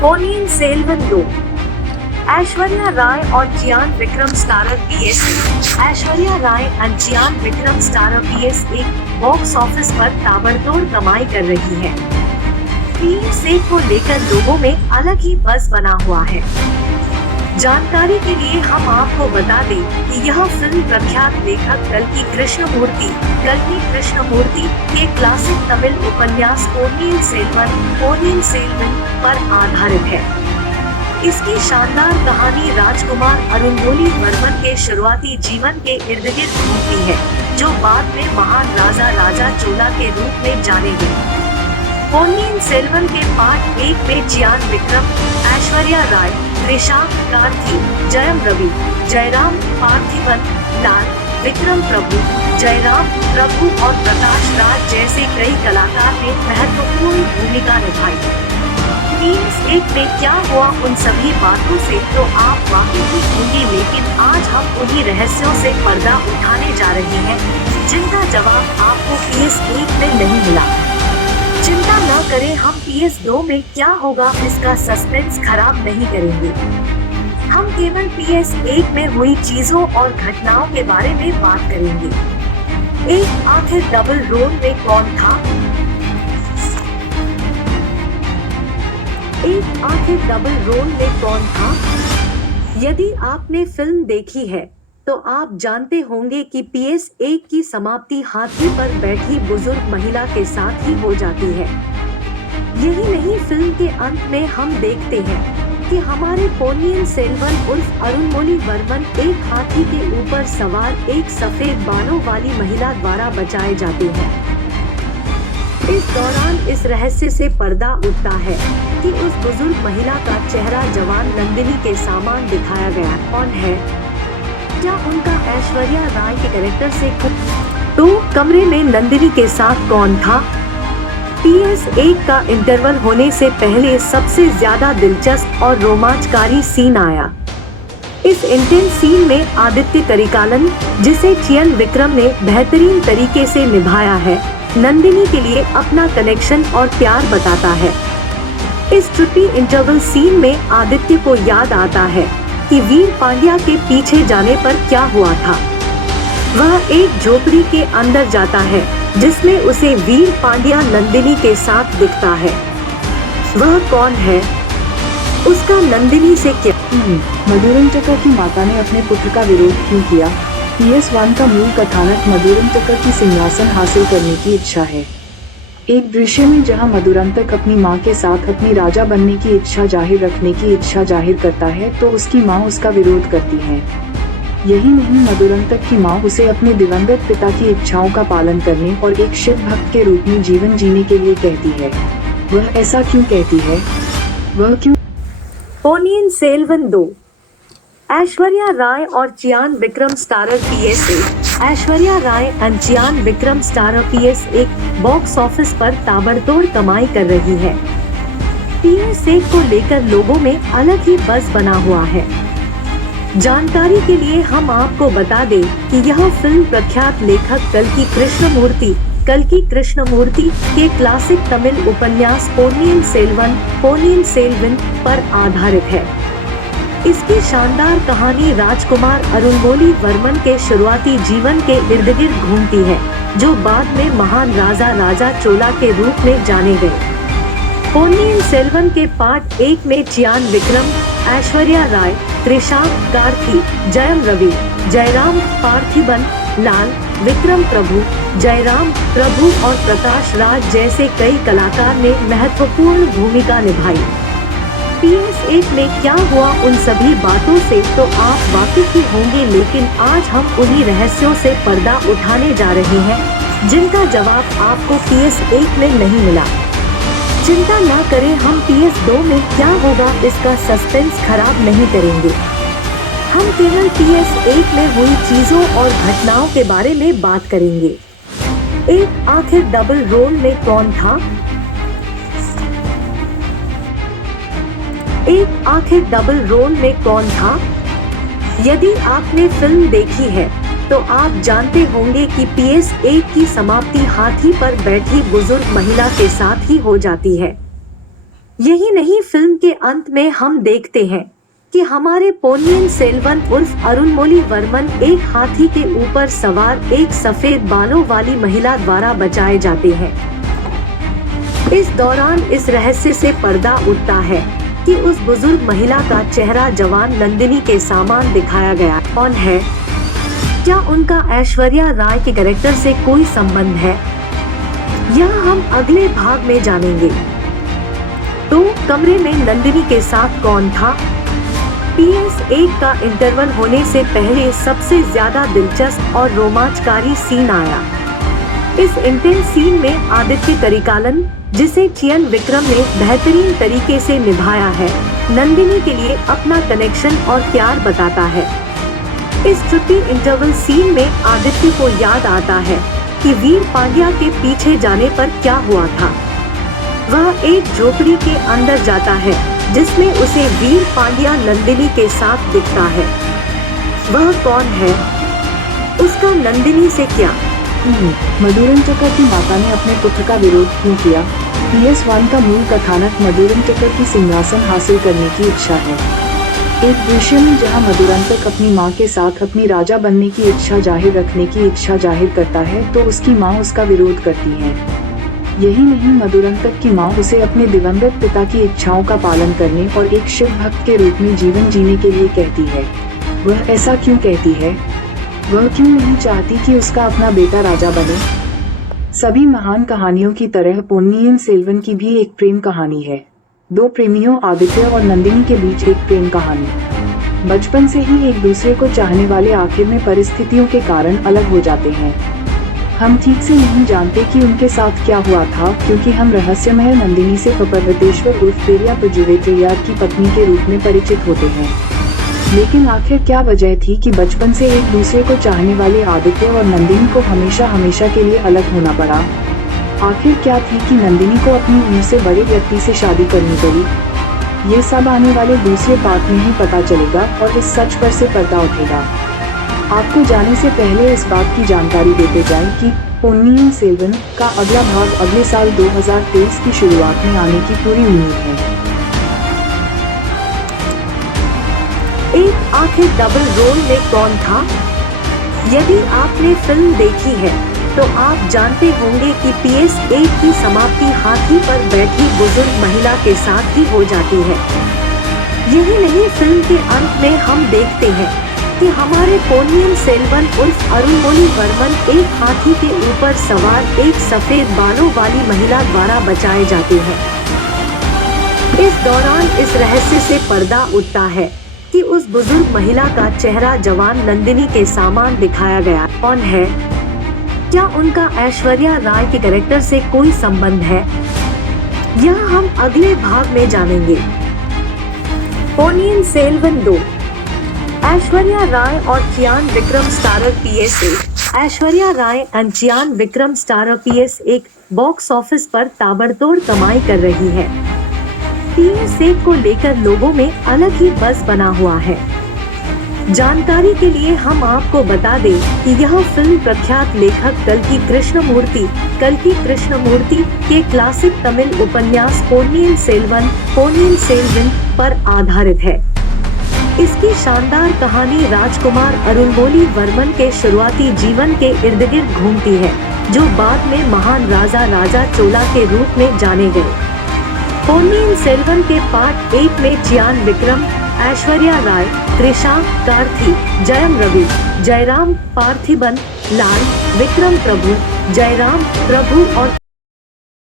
पोन्नियिन सेल्वन 2। ऐश्वर्या राय और Chiyaan Vikram starrer PS। Aishwarya Rai और Chiyaan Vikram starrer PS1 box office पर ताबड़तोड़ कमाई कर रही है। PS1 को लेकर लोगों में अलग ही बज़ बना हुआ है। जानकारी के लिए हम आपको बता दें कि यह फिल्म प्रख्यात लेखक कल्कि कृष्णमूर्ति के क्लासिक तमिल उपन्यास पोन्नियिन सेल्वन पर आधारित है। इसकी शानदार कहानी राजकुमार अरुणमोली वर्मन के शुरुआती जीवन के इर्द-गिर्द घूमती है, जो बाद में महान राजा चोला के रूप में जाने गए। पोन्नियिन सेल्वन के पार्ट 1 में जियान विक्रम, ऐश्वर्या राय, त्रिशांक कार्थी, जयम रवि, जयराम पार्थिबन, लाल, विक्रम प्रभु, जयराम प्रभु और प्रकाश राज जैसे कई कलाकार ने महत्वपूर्ण भूमिका निभाई। PS1 में क्या हुआ, उन सभी बातों से तो आप वाकिफ ही होंगे, लेकिन आज हम उन्हीं रहस्यों से पर्दा उठाने जा रहे हैं जिनका जवाब आपको PS1 में नहीं मिला। चिंता न करें, हम PS2 में क्या होगा इसका सस्पेंस खराब नहीं करेंगे। हम केवल PS1 में हुई चीजों और घटनाओं के बारे में बात करेंगे। एक आखिर डबल रोल में कौन था? एक आखिर डबल रोल में कौन था? यदि आपने फिल्म देखी है तो आप जानते होंगे कि PS1 की समाप्ति हाथी पर बैठी बुजुर्ग महिला के साथ ही हो जाती है। यही नहीं, फिल्म के अंत में हम देखते हैं कि हमारे पोन्नियिन सेल्वन उर्फ अरुणमोली वर्मन एक हाथी के ऊपर सवार एक सफेद बालों वाली महिला द्वारा बचाए जाते हैं। इस दौरान इस रहस्य से पर्दा उठता है कि उस बुजुर्ग महिला का चेहरा जवान नंदिनी के समान दिखाया गया। कौन है? क्या उनका ऐश्वर्या राय के कैरेक्टर से तो कमरे में नंदिनी के साथ कौन था? PS1 का इंटरवल होने से पहले सबसे ज्यादा दिलचस्प और रोमांचकारी सीन आया। इस इंटेंस सीन में आदित्य करिकालन, जिसे जियान विक्रम ने बेहतरीन तरीके से निभाया है, नंदिनी के लिए अपना कनेक्शन और प्यार बताता है। इस छुट्टी इंटरवल सीन में आदित्य को याद आता है कि वीर पांड्या के पीछे जाने पर क्या हुआ था। वह एक झोपड़ी के अंदर जाता है जिसमें उसे वीर पांड्या नंदिनी के साथ दिखता है। वह कौन है? उसका नंदिनी से क्या? मधुरंजका की माता ने अपने पुत्र का विरोध क्यों किया? PS1 का मूल कथानक मधुरंजका की सिंहासन हासिल करने की इच्छा है। एक दृश्य में जहां मधुरंतक अपनी मां के साथ अपनी राजा बनने की इच्छा जाहिर करता है तो उसकी मां उसका विरोध करती है। यही नहीं, मधुरंतक की मां उसे अपने दिवंगत पिता की इच्छाओं का पालन करने और एक शिव भक्त के रूप में जीवन जीने के लिए कहती है। वह ऐसा क्यों कहती है? वह क्यों? पोन्नियिन सेल्वन 2। ऐश्वर्या राय और जियान विक्रम स्टारर PS1। ऐश्वर्या राय और Chiyaan Vikram starrer PS1 box office पर ताबड़तोड़ कमाई कर रही है। PS1 को लेकर लोगों में अलग ही बज़ बना हुआ है। जानकारी के लिए हम आपको बता दें कि यह फिल्म प्रख्यात लेखक कल्कि कृष्णमूर्ति के क्लासिक तमिल उपन्यास पोन्नियिन सेल्वन पर आधारित है। इसकी शानदार कहानी राजकुमार अरुणमोली वर्मन के शुरुआती जीवन के इर्द-गिर्द घूमती है, जो बाद में महान राजा चोला के रूप में जाने गए। पोन्नियिन सेल्वन के पार्ट 1 में जियान विक्रम, ऐश्वर्या राय, त्रिशांक कार्थी, जयम रवि, जयराम पार्थिबन, लाल, विक्रम प्रभु, जयराम प्रभु और प्रकाश राज जैसे कई कलाकार ने महत्वपूर्ण भूमिका निभाई। PS1 में क्या हुआ, उन सभी बातों से तो आप वाकिफ ही होंगे, लेकिन आज हम उन्हीं रहस्यों से पर्दा उठाने जा रहे हैं जिनका जवाब आपको PS1 में नहीं मिला। चिंता न करें, हम PS2 में क्या होगा इसका सस्पेंस खराब नहीं करेंगे। हम केवल PS1 में हुई चीजों और घटनाओं के बारे में बात करेंगे। एक आखिर डबल रोल में कौन था? एक आखिर डबल रोल में कौन था? यदि आपने फिल्म देखी है तो आप जानते होंगे कि PS1 की समाप्ति हाथी पर बैठी बुजुर्ग महिला के साथ ही हो जाती है। यही नहीं, फिल्म के अंत में हम देखते हैं कि हमारे पोन्नियिन सेल्वन उर्फ अरुणमोली वर्मन एक हाथी के ऊपर सवार एक सफेद बालों वाली महिला द्वारा बचाए जाते हैं। इस दौरान इस रहस्य से पर्दा उठता है कि उस बुजुर्ग महिला का चेहरा जवान नंदिनी के समान दिखाया गया कौन है। क्या उनका ऐश्वर्या राय के कैरेक्टर से कोई संबंध है, यह हम अगले भाग में जानेंगे। तो कमरे में नंदिनी के साथ कौन था? PS1 का इंटरवल होने से पहले सबसे ज्यादा दिलचस्प और रोमांचकारी सीन आया। इस इंटेंस सीन में आदित्य करिकालन, जिसे चियान विक्रम ने बेहतरीन तरीके से निभाया है, नंदिनी के लिए अपना कनेक्शन और प्यार बताता है। इस ट्रिपी इंटरवल सीन में आदित्य को याद आता है कि वीर पांड्या के पीछे जाने पर क्या हुआ था। वह एक झोपड़ी के अंदर जाता है जिसमें उसे वीर पांड्या नंदिनी के साथ दिखता है। वह कौन है? उसका नंदिनी से क्या? मधुरंचकर की माता ने अपने पुत्र का विरोध क्यों किया? PS1 का मूल कथानक मधुरंचकर की सिंहासन हासिल करने की इच्छा है। एक दृश्य में जहां मधुरंचक अपनी मां के साथ अपनी राजा बनने की इच्छा जाहिर करता है तो उसकी मां उसका विरोध करती है। यही नहीं, मधुरंचक की मां उसे अपने दिवंगत पिता की इच्छाओं का पालन करने और एक शिव भक्त के रूप में जीवन जीने के लिए कहती है। वह ऐसा क्यों कहती है? वह क्यों नहीं चाहती कि उसका अपना बेटा राजा बने? सभी महान कहानियों की तरह पोन्नियिन सेल्वन की भी एक प्रेम कहानी है। दो प्रेमियों आदित्य और नंदिनी के बीच एक प्रेम कहानी। बचपन से ही एक दूसरे को चाहने वाले आखिर में परिस्थितियों के कारण अलग हो जाते हैं। हम ठीक से नहीं जानते कि उनके साथ क्या हुआ था, क्योंकि हम रहस्यमय नंदिनी से पर्वतेश्वर उर्फ पेरिया प्रजुवेत्रियार की पत्नी के रूप में परिचित होते हैं। लेकिन आखिर क्या वजह थी कि बचपन से एक दूसरे को चाहने वाले आदित्य और नंदिनी को हमेशा के लिए अलग होना पड़ा? आखिर क्या थी कि नंदिनी को अपनी उम्र से बड़े व्यक्ति से शादी करनी पड़ी? ये सब आने वाले दूसरे पार्ट में ही पता चलेगा और इस सच पर से पर्दा उठेगा। आपको जाने से पहले इस बात की जानकारी देते जाएं कि पोन्नियिन सेल्वन का अगला भाग अगले साल 2023 की शुरुआत में आने की पूरी उम्मीद है। एक आखिर डबल रोल में कौन था? यदि आपने फिल्म देखी है तो आप जानते होंगे कि PS1 की समाप्ति हाथी पर बैठी बुजुर्ग महिला के साथ ही हो जाती है। यही नहीं, फिल्म के अंत में हम देखते हैं कि हमारे पोन्नियिन सेल्वन उर्फ अरुणमोली वर्मन एक हाथी के ऊपर सवार एक सफेद बालों वाली महिला द्वारा बचाए जाते हैं। इस दौरान इस रहस्य से पर्दा उठता है कि उस बुजुर्ग महिला का चेहरा जवान नंदिनी के समान दिखाया गया कौन है। क्या उनका ऐश्वर्या राय के कैरेक्टर से कोई संबंध है, यह हम अगले भाग में जानेंगे। पोन्नियिन सेल्वन 2, ऐश्वर्या राय और Chiyaan Vikram starrer PS1। Aishwarya Rai and Chiyaan Vikram starrer PS1 box office पर ताबड़तोड़ कमाई कर रही है। PS1 को लेकर लोगों में अलग ही बज़ बना हुआ है। जानकारी के लिए हम आपको बता दें कि यह फिल्म प्रख्यात लेखक कल्कि कृष्णमूर्ति के क्लासिक तमिल उपन्यास पोन्नियिन सेल्वन पर आधारित है। इसकी शानदार कहानी राजकुमार अरुणमोली वर्मन के शुरुआती जीवन के इर्द गिर्द घूमती है, जो बाद में महान राजा चोला के रूप में जाने गए। पोन्नियिन सेल्वन के पार्ट 1 में चियान विक्रम, ऐश्वर्या राय, त्रिशा, कार्ति, जयम रवि, जयराम पार्थिबन लाल, विक्रम प्रभु, जयराम प्रभु और